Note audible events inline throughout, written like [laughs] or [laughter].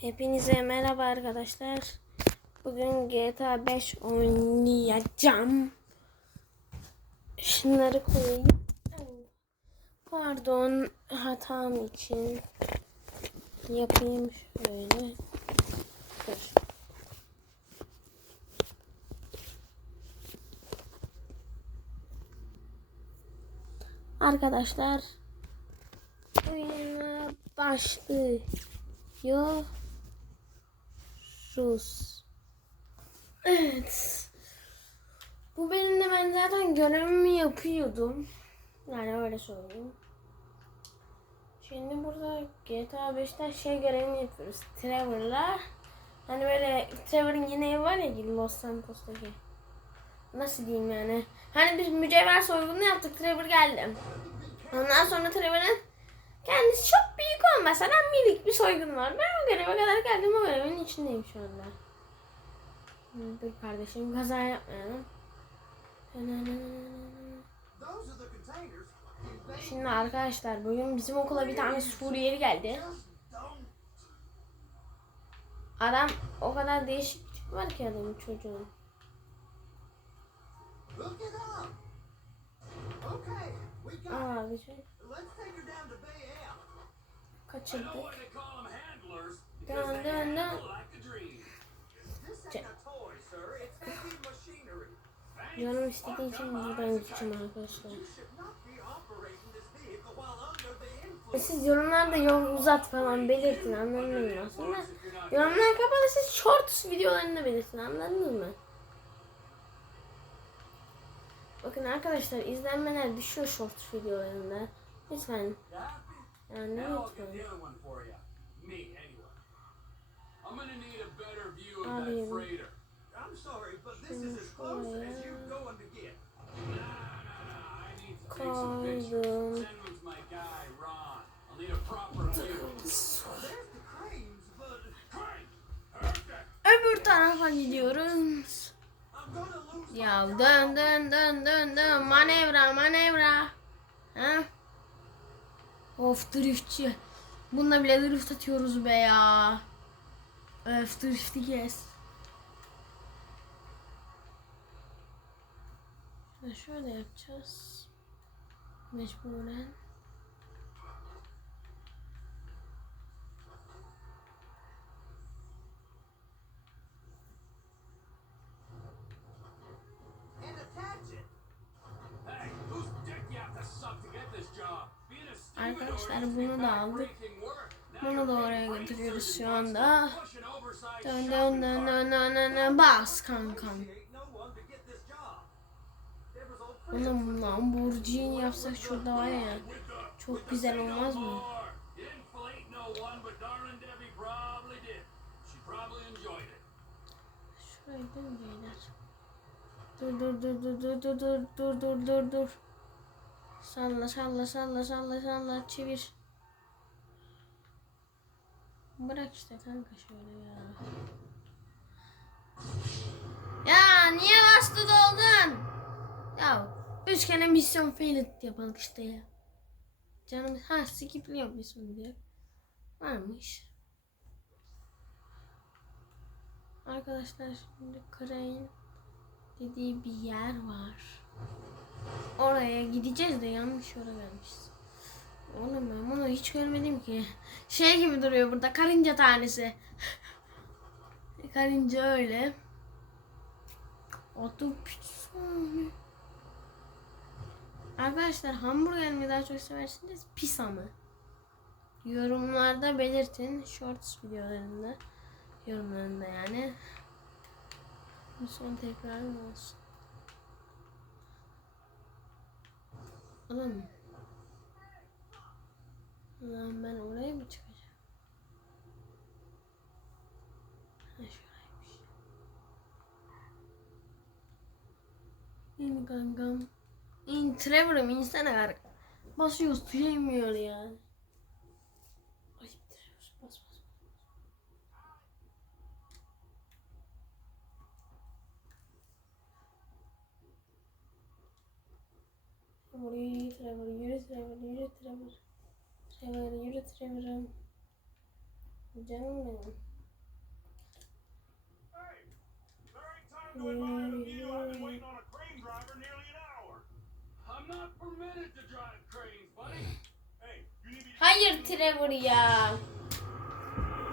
Hepinize merhaba arkadaşlar. Bugün GTA 5 oynayacağım. Şunları koyayım. Pardon hatam için. Yapayım şöyle. Dur. Arkadaşlar oyuna başlıyoruz. Evet. Bu benim de ben zaten görevimi yapıyordum. Yani öyle söyleyeyim. Şimdi burada GTA 5'ten şey görevini yapıyoruz. Trevor'la. Hani böyle Trevor'ın yeni evi var ya Los Santos'taki. Nasıl diyeyim yani? Hani biz mücevher soygunu yaptık. Trevor geldi. Ondan sonra Trevor'ın kendisi çok büyük olmasa da minik bir soygun var. Ben o göreve kadar geldim o görevin içindeyim şu anda. Dur kardeşim kaza yapmayalım. Şimdi arkadaşlar bugün bizim okula bir tane Suriyeli geldi. Adam o kadar değişik bir tip var ki adamın çocuğun. Aa bir şey kaçırdık. Dön dön dön. Canım istediği için buradan gideceğim arkadaşlar. E siz yorumlarda yol uzat falan belirtin anladınız mı? Sonra yorumlar kapalı siz shorts videolarını da belirtin anladınız mı? Bakın arkadaşlar izlenmeler düşüyor shorts videolarında. Lütfen. Yani ne Abi. Koydum. Öbür tarafa gidiyoruz. Ya dön dön dön dön dön. Manevra manevra. Ha? Of driftçi. Bununla bile drift atıyoruz be ya. Öf drift'i kes. Şöyle, yapacağız. Mecburen. Arkadaşlar, bunu da aldık. Bunu da oraya götürüyoruz şu anda. Dön dön dön dön dön dön dön bas kankam. Oğlum Lamborghini yapsak şurada var ya. Çok güzel olmaz mı? Şuraya dön beyler. Dur dur dur dur dur dur dur dur dur dur dur. Salla salla salla salla salla çevir. Bırak işte kanka şöyle ya. Ya niye bastı doldun? Ya üç kere misyon failed yapalım işte ya. Canım ha skipliyor misyon diyor. Varmış. Arkadaşlar şimdi Crane dediği bir yer var. Oraya gideceğiz de yanlış yola gelmişiz. Oğlum ben bunu hiç görmedim ki. Şey gibi duruyor burada karınca tanesi. [laughs] karınca öyle. Otu pizza. Arkadaşlar hamburger mi daha çok seversiniz pizza mı? Yorumlarda belirtin. Shorts videolarında. Yorumlarında yani. Bu son tekrar mı olsun? Oğlum. Lan ben oraya mı çıkacağım? Ha şuraymış. İn kankam. İn Trevor'ım insana ver. Basıyoruz duyamıyor ya. Trevor, yürü Trevor, yürü Trevor. Trevor, yürü Trevor'ım. Canım benim. Hayır Trevor ya.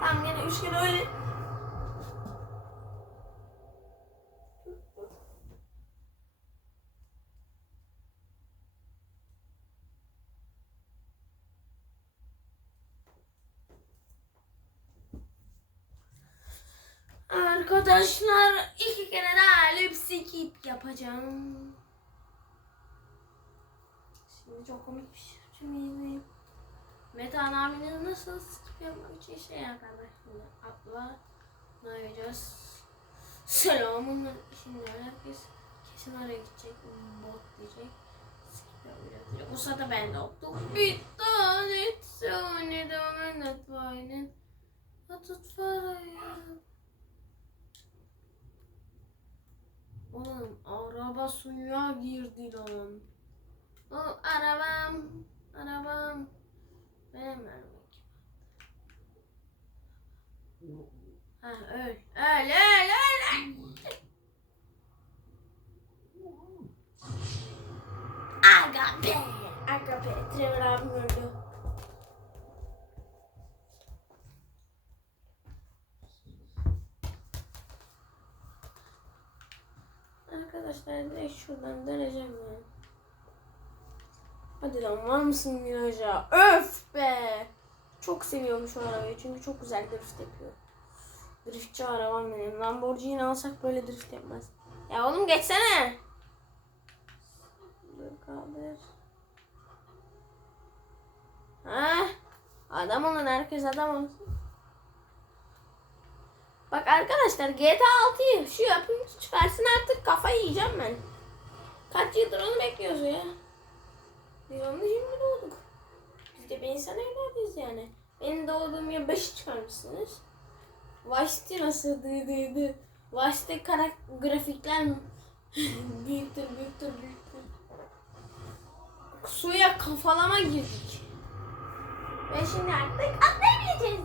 Tamam yine üç kere öyle Arkadaşlar iki kere daha lip keep yapacağım. Şimdi çok komik bir şey. İzleyeyim. Metan abiniz nasıl skip yapmak için şey arkadaşlar. Şimdi atla ne yapacağız? Selamun Şimdi herkes kesin oraya gidecek. Bot diyecek. Skip diyecek. O sırada ben de oldum. Bitti. Nitsuni dominat vaynen. Atut faraya. Oğlum araba suya girdi lan. O arabam, arabam. Benim vermek. Ha öl, öl, öl, öl. Aga be, aga be. Trevor abim öldü. Arkadaşlar direkt şuradan döneceğim ya. Hadi lan var mısın viraja? Öf be! Çok seviyorum şu arabayı çünkü çok güzel drift yapıyor. Driftçi arabam benim. Lamborghini alsak böyle drift yapmaz. Ya oğlum geçsene. Dur kaldır. Ha? Adam olun herkes adam olsun. Bak arkadaşlar GTA 6'yı şu yapımcı çıkarsın artık kafayı yiyeceğim ben. Kaç yıldır onu bekliyoruz ya. Biz onunla şimdi doğduk. Biz de bir insan evladıyız yani. Benim doğduğum yıl 5 çıkarmışsınız. Vashti nasıl dıydı? Vashti karak grafikler [laughs] büyüktür büyüktür büyüktür. Suya kafalama girdik. Ve şimdi artık atlayabileceğiz.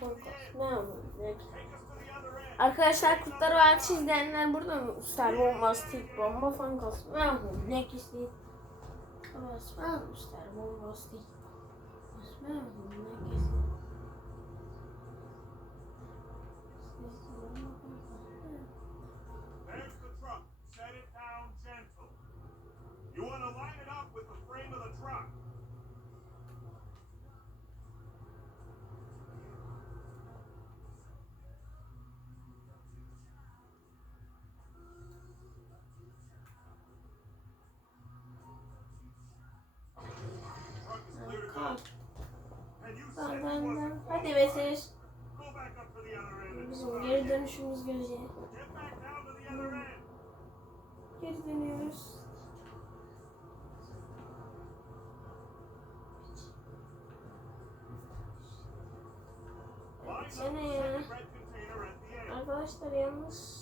to the other end. Arkadaşlar Kurtlar Vadisi izleyenler burada mı? Star Bombastik Bomba Fankos. Ne kişi? Basma Star Bombastik. Basma ne kişi? The other end and Bizim geri dönüşümüz gelecek. Geri dönüyoruz. Sene ya. Arkadaşlar yalnız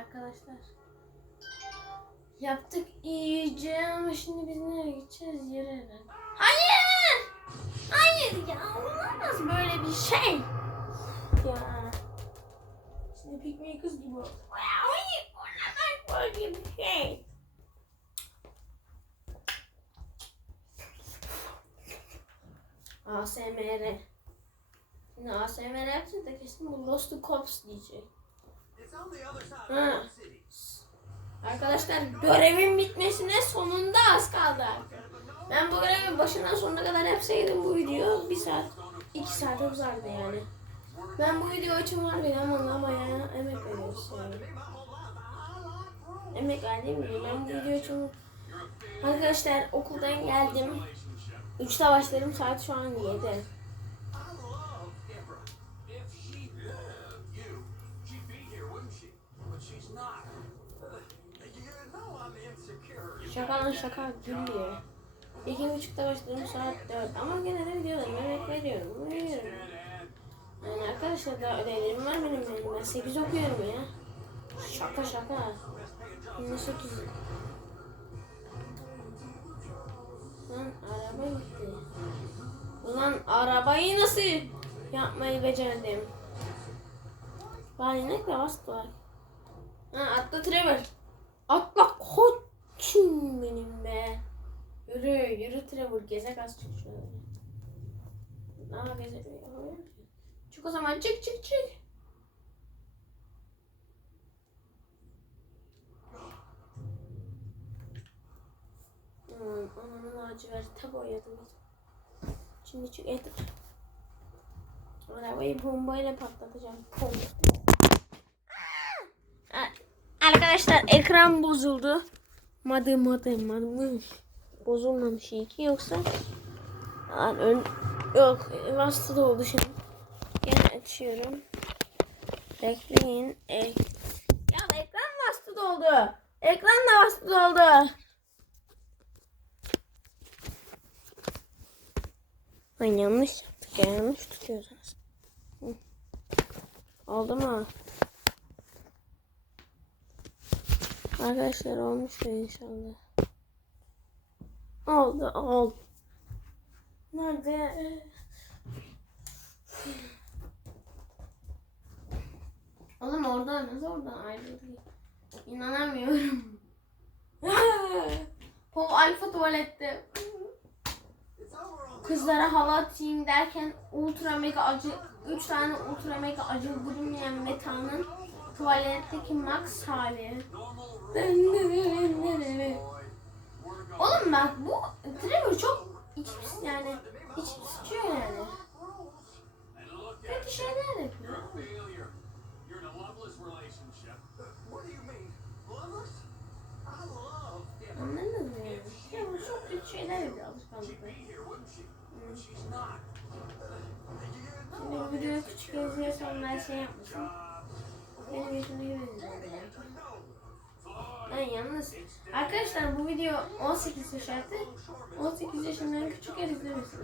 Arkadaşlar. Yaptık iyice ama şimdi biz nereye gideceğiz? Yere Hayır! Hayır ya olamaz böyle bir şey. Ya. Şimdi pikniğe kız gibi oldu. Hayır olamaz böyle bir şey. ASMR. Şimdi ASMR yapsın da kesin bu Lost Cops diyecek. City. Arkadaşlar görevin bitmesine sonunda az kaldı. Ben bu görevin başından sonuna kadar yapsaydım bu video bir saat, iki saate uzardı yani. Ben bu video için var bir ama bayağı emek veriyoruz. Emek verdiğim gibi ben bu video için Arkadaşlar okuldan geldim. Üçte başladım saat şu an 7. insecure. Şaka gül diye. İki buçukta başladım saat 4 ama gene de videolarım emek veriyorum. Veriyorum. Yani arkadaşlar daha ödevlerim var benim benim. Ben 8 okuyorum ya. Şaka şaka. Ne 8? Lan araba gitti. Ulan arabayı nasıl yapmayı becerdim? Bari ne kavast var. Ha atla Trevor. Atla koçum benim be. Yürü yürü Trevor gezek az çık şöyle. Daha gezek. Çık o zaman çık çık çık. Aman ananı laciverte boyadım. Şimdi çık et. Arabayı bombayla patlatacağım. Pom. Aa! Arkadaşlar ekran bozuldu. Madı madı madı. Bozulmamış iyi ki yoksa Aa, ön... yok vasıta da oldu şimdi. Gene açıyorum. Bekleyin. Ek... Ya ekran vasıta doldu. Ekran da vasıta doldu. Lan yanlış yaptık ya yanlış tutuyoruz. Oldu mu? Arkadaşlar olmuştur inşallah. Oldu oldu. Nerede? Oğlum orada nasıl oradan ayrıldı? İnanamıyorum. [laughs] Pol alfa tuvalette. Kızlara hava atayım derken ultra mega acı 3 tane ultra mega acı bulunmayan metanın tuvaletteki max hali. Oğlum bak bu Trevor çok içmiş yani içip sıçıyor yani. At Kötü şeyler yapıyor. You're a failure. You're in a loveless relationship. What do you mean? Loveless? I love Deborah. Anladınız mı yani? Trevor çok kötü şeyler yapıyor alışkanlıkla. bu videoyu küçük yazıya sonra şey yapmışım. Benim yaşımda. Ben yalnız arkadaşlar bu video 18 yaş altı 18 yaşından küçük yer izlemesin.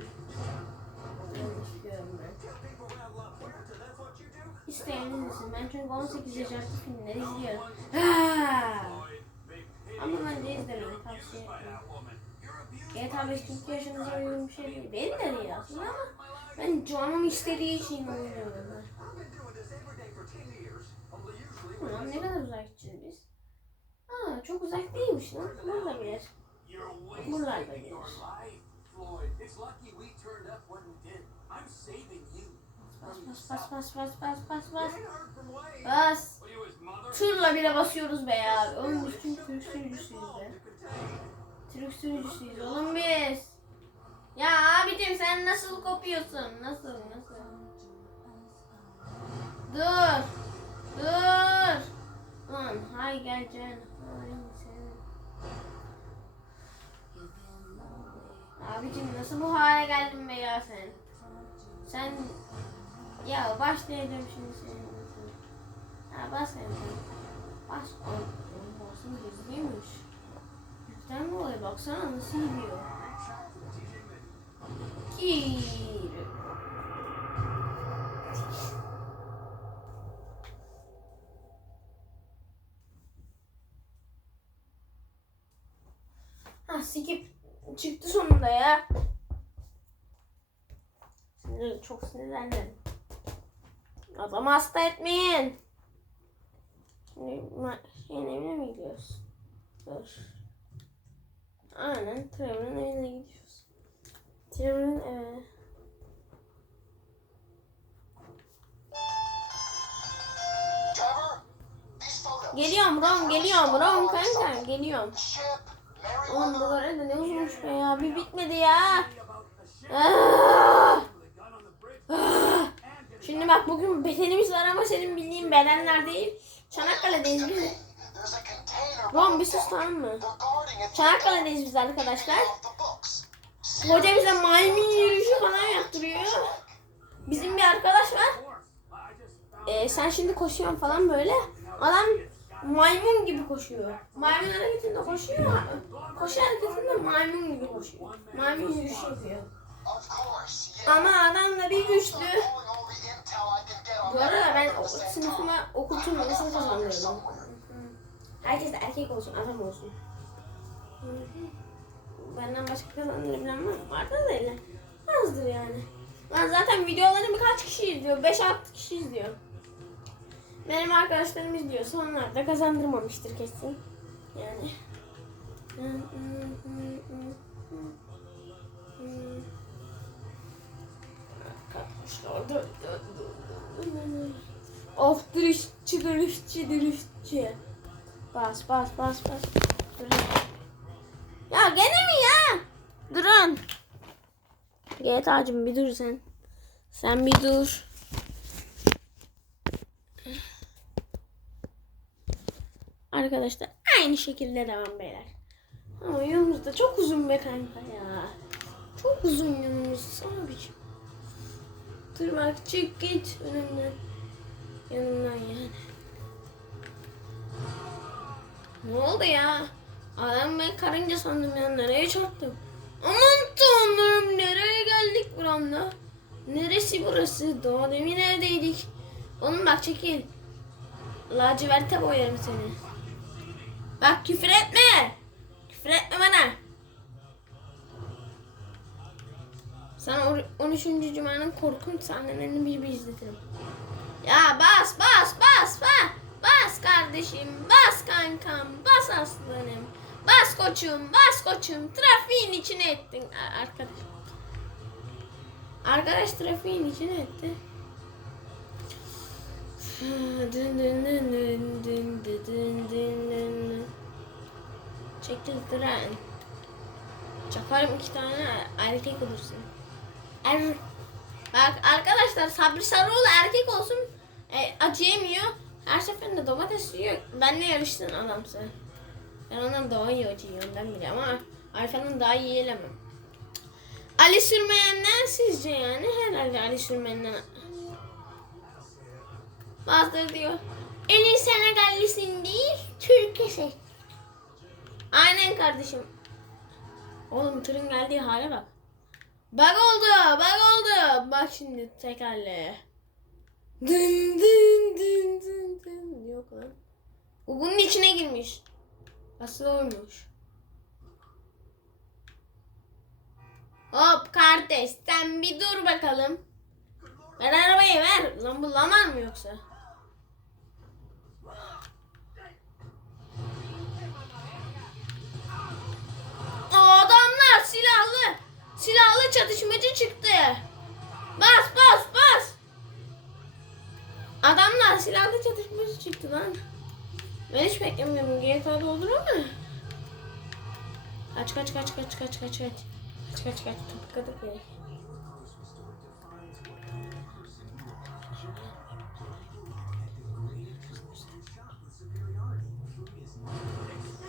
İsteyen izlesin. Ben çünkü 18 yaş altı filmleri izliyorum. Ha! Ama bence izlemeyin tavsiye etmiyorum. GTA 5 2 yaşınıza uygun bir şey değil. Benim de değil aslında ama ben canım istediği için oynuyorum Ulan ne kadar uzak gideceğiz biz? Aa çok uzak değilmiş lan. Burada bir yer. Buralarda bir yer. Bas bas bas bas bas bas bas. Bas. Tırla bile basıyoruz be ya. Oğlum biz tüm Türk sürücüsüyüz be. Türk sürücüsüyüz oğlum biz. Ya abicim sen nasıl kopuyorsun? Nasıl nasıl? Dur. Dur. Lan hay gel can. Abicim nasıl bu hale geldin be ya sen? Sen ya başlayacağım şimdi senin. Ha bas sen. Bas. Ay, basın gizliymiş. Yüzden dolayı baksana nasıl gidiyor. Gir. Ha skip çıktı sonunda ya. Sinir, çok sinirlendim. Adamı hasta etmeyin. Şimdi şeyin evine mi gidiyoruz? Dur. Aynen Trevor'ın evine gidiyoruz. Trevor'ın eve. Geliyorum Ron geliyorum Ron kanka geliyorum. The ship, Mary Oğlum Mother, buraları da ne uzunmuş be ya bir bitmedi ya. Şimdi bak bugün bedenimiz var ama senin bildiğin bedenler değil. Çanakkale'deyiz biz. Ron bir sus tamam mı? Çanakkale'deyiz biz arkadaşlar. Hoca bize maymun yürüyüşü falan yaptırıyor. Bizim bir arkadaş var. Ee, sen şimdi koşuyorsun falan böyle. Adam maymun gibi koşuyor. Maymun hareketinde koşuyor. Koşu hareketinde maymun gibi koşuyor. Maymun yürüyüşü yapıyor. Ama adam da bir güçlü. Bu arada ben sınıfıma okul turnuvasını. Somewhere. Herkes de erkek olsun, adam olsun. Benden başka kazandırabilen var mı? Vardır da öyle. Azdır yani. Ben zaten videolarımı kaç kişi izliyor? 5-6 kişi izliyor. Benim arkadaşlarım izliyorsa onlar da kazandırmamıştır kesin. Yani. Of dürüstçü dürüstçü dürüstçü. Bas bas bas bas. Ya gene mi ya? Durun. GTA'cım bir dur sen. Sen bir dur. Arkadaşlar aynı şekilde devam beyler. Ama yolumuz da çok uzun be kanka ya. Çok uzun yolumuz abiciğim. Dur bak çık git önümden. Yanımdan yani. Ne oldu ya? Adam ben karınca sandım ya. Nereye çarptım? Aman tanrım nereye geldik buramda? Neresi burası? Daha demin evdeydik. Oğlum bak çekil. Laciverte boyarım seni. Bak küfür etme. Küfür etme bana. Sana o- 13. Cuma'nın korkunç sahnelerini bir bir izletirim. Ya bas bas bas bas. Bas kardeşim, bas kankam, bas aslanım. Bas koçum, bas koçum. Trafiğin içine ettin arkadaş. Arkadaş trafiğin içine etti. Çekil tren. Çakarım iki tane erkek olursun. Er. Bak arkadaşlar Sabri Sarıoğlu erkek olsun e, acıyamıyor. Her seferinde domates yiyor. Benle yarıştın adamsa. Ben ondan daha iyi acıyor ondan bile ama Ayfan'ın daha iyi yelemem. Ali Sürmeyen'den sizce yani herhalde Ali Sürmeyen'den Bazıları diyor. Elin Senegallisin değil, Türk'esin. Aynen kardeşim. Oğlum tırın geldiği hale bak. Bak oldu, bak oldu. Bak şimdi tekerle. Dın dın dın dın dın. Yok lan. Bu bunun içine girmiş. Asıl oymuş. Hop kardeş sen bir dur bakalım. Ver arabayı ver. Lan bu lamar mı yoksa? Çatışmacı çıktı. Bas bas bas. Adamlar silahlı çatışmacı çıktı lan. Ben hiç beklemiyordum. GTA'da olur ama. Kaç kaç kaç kaç kaç kaç kaç. Kaç kaç kaç. Topladık ya.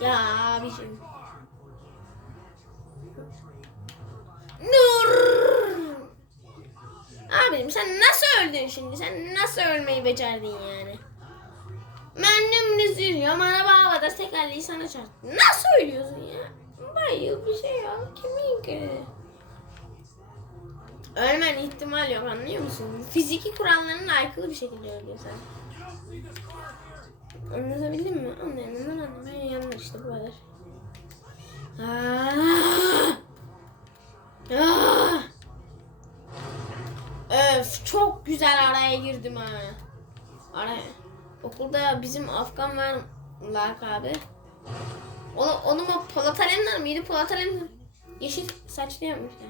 Ya abiciğim. Öldün şimdi? Sen nasıl ölmeyi becerdin yani? Ben dümdüz yürüyorum. Araba havada tekerleği sana çarptı. Nasıl ölüyorsun ya? Bayıl bir şey yok. Kimin ki? Ölmen ihtimal yok anlıyor musun? Fiziki kurallarına aykırı bir şekilde ölüyorsun. Anlatabildim mi? Anlayanlar anlamaya yanlar işte bu kadar. Ah! Ah! Öf çok güzel araya girdim ha. Araya. Okulda bizim Afgan var lakabı. Onu, onun o Polat Alemdar mıydı? Polat Alemdar. Yeşil saçlı yapmış ya.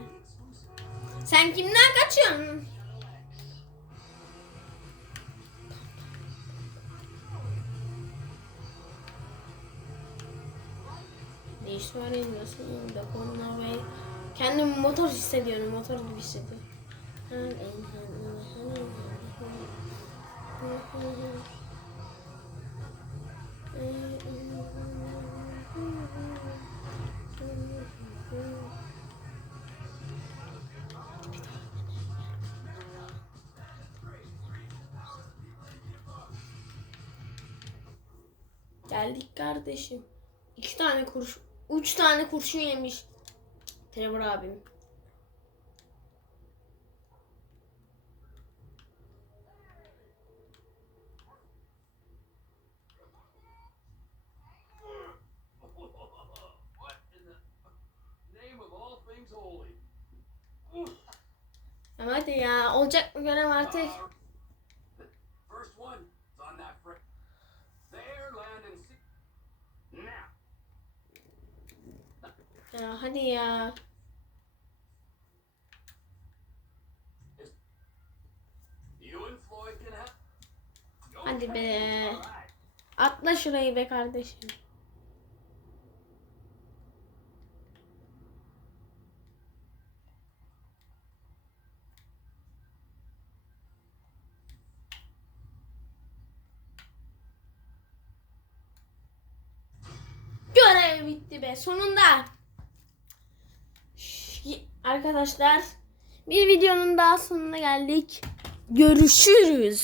Sen kimden kaçıyorsun? Değişti var nasıl da konular ve kendimi motor hissediyorum. Motor gibi hissediyorum. Geldik kardeşim. İki tane kurşun, üç tane kurşun yemiş. Trevor abim. Hadi ya. Olacak mı görev artık. Ya hadi ya. Hadi be. Atla şurayı be kardeşim. Görev bitti be sonunda. Arkadaşlar bir videonun daha sonuna geldik. Görüşürüz.